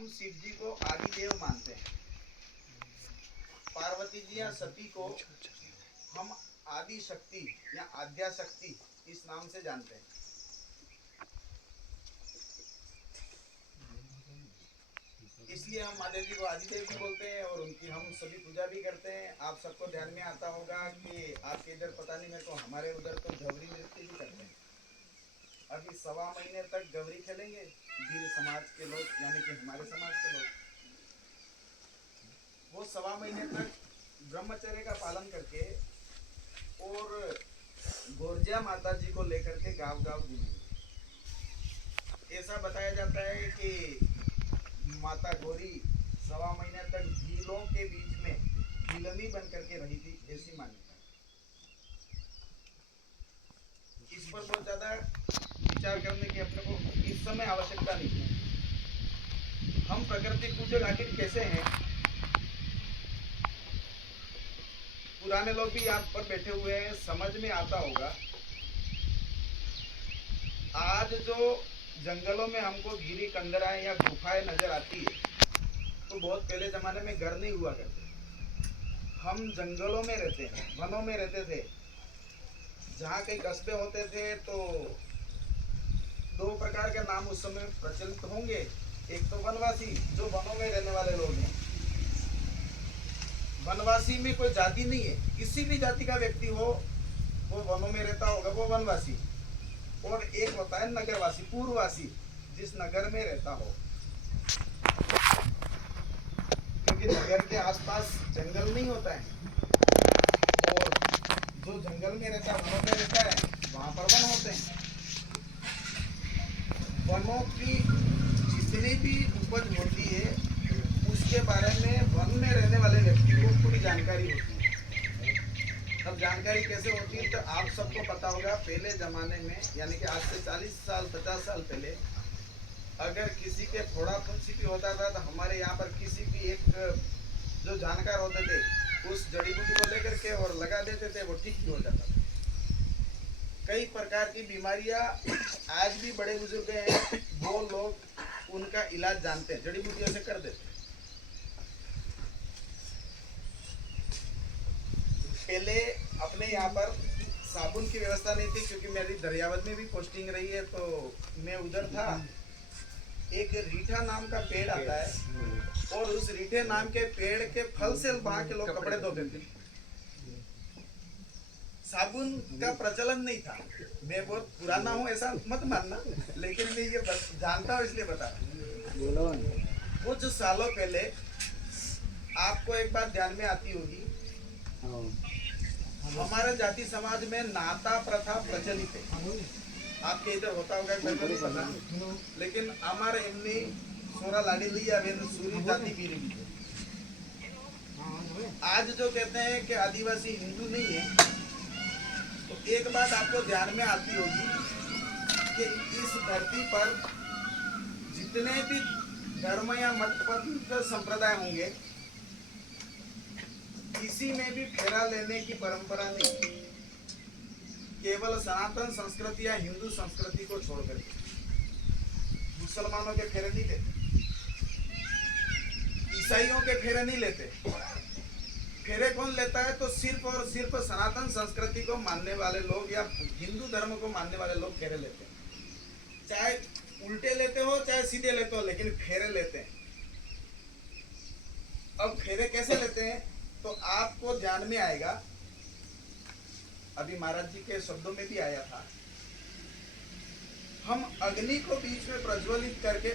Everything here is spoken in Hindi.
हम शिव जी को आदिदेव मानते हैं। पार्वती जी या सती को हम आदि शक्ति या आद्या शक्ति इस नाम से जानते हैं। इसलिए हम महादेव जी को आदिदेव भी बोलते हैं और उनकी हम सभी पूजा भी करते हैं। आप सबको ध्यान में आता होगा कि आपके इधर पता नहीं मेरे को, हमारे उधर तो गौरी नृत्य भी करते हैं। अभी 1.25 महीने तक गौरी खेलेंगे वीर समाज के लोग, यानी कि हमारे समाज के लोग। वो 1.25 महीने तक ब्रह्मचर्य का पालन करके और गोरजिया माता जी को लेकर के गांव गांव घूमेंगे। ऐसा बताया जाता है कि माता गौरी 1.25 महीने तक भीलों के बीच में भीलनी बन करके रही थी, ऐसी मान्यता है। इस पर बहुत ज्यादा विचार करने की अपने को इस समय आवश्यकता नहीं है। हम प्रकृति पूजक आखिर कैसे हैं? पुराने लोग भी यहाँ पर बैठे हुए हैं, समझ में आता होगा। आज जो जंगलों में हमको गिरी कंदराएं या गुफाएं नजर आती है, तो बहुत पहले जमाने में घर नहीं हुआ करते। हम जंगलों में रहते हैं, वनों में रहते थे। जहाँ कई कस्बे होते थे तो 2 प्रकार के नाम उस समय प्रचलित होंगे। एक तो वनवासी, जो वनों में रहने वाले लोग हैं। वनवासी में कोई जाति नहीं है, किसी भी जाति का व्यक्ति हो वो वनों में रहता होगा, वो वनवासी। और एक होता है नगरवासी, पूर्ववासी, जिस नगर में रहता हो। क्योंकि नगर के आसपास जंगल नहीं होता है, और जो जंगल में रहता है, वनों में रहता है, वहां पर वन होते हैं। वनों की जितनी भी उपज होती है उसके बारे में वन में रहने वाले व्यक्ति को पूरी जानकारी होती है। अब जानकारी कैसे होती है? तो आप सबको पता होगा, पहले जमाने में, यानी कि आज से 40 साल 50 साल पहले, अगर किसी के फोड़ा फुंसी भी होता था तो हमारे यहाँ पर किसी भी एक जो जानकार होते थे उस जड़ी बूटी को लेकर के और लगा देते थे, वो ठीक भी हो जाता था। कई प्रकार की बीमारियां आज भी बड़े बुजुर्ग हैं, वो लोग उनका इलाज जानते हैं, जड़ी बूटियों से कर देते हैं। पहले अपने यहाँ पर साबुन की व्यवस्था नहीं थी, क्योंकि मेरी दरियावत में भी पोस्टिंग रही है, तो मैं उधर था। एक रीठा नाम का पेड़ आता है, और उस रीठे नाम के पेड़ के फल से वहां के लोग कपड़े धोते थे। साबुन का प्रचलन नहीं था। मैं बहुत पुराना हूँ ऐसा मत मानना, लेकिन मैं ये जानता हूँ इसलिए बता रहा हूँ। कुछ सालों पहले आपको एक बात ध्यान में आती होगी, हमारे जाति समाज में नाता प्रथा प्रचलित है। आपके इधर होता होगा मेरे को नहीं पता, लेकिन हमारे इमनी सोरा लाड़ी लिया वेन सूरी जाति की रही है। आज जो कहते हैं कि आदिवासी हिंदू नहीं है, तो एक बात आपको ध्यान में आती होगी कि इस धरती पर जितने भी धर्म या मत संप्रदाय होंगे, किसी में भी फेरा लेने की परंपरा नहीं। केवल सनातन संस्कृति या हिंदू संस्कृति को छोड़कर मुसलमानों के फेरे नहीं लेते, ईसाइयों के फेरे नहीं लेते। फेरे कौन लेता है? तो सिर्फ और सिर्फ सनातन संस्कृति को मानने वाले लोग या हिंदू धर्म को मानने वाले लोग फेरे लेते हैं। चाहे उल्टे लेते हो चाहे सीधे लेते हो, लेकिन फेरे लेते हैं। अब फेरे कैसे लेते हैं तो आपको ध्यान में आएगा, अभी महाराज जी के शब्दों में भी आया था। हम अग्नि को बीच में प्रज्वलित करके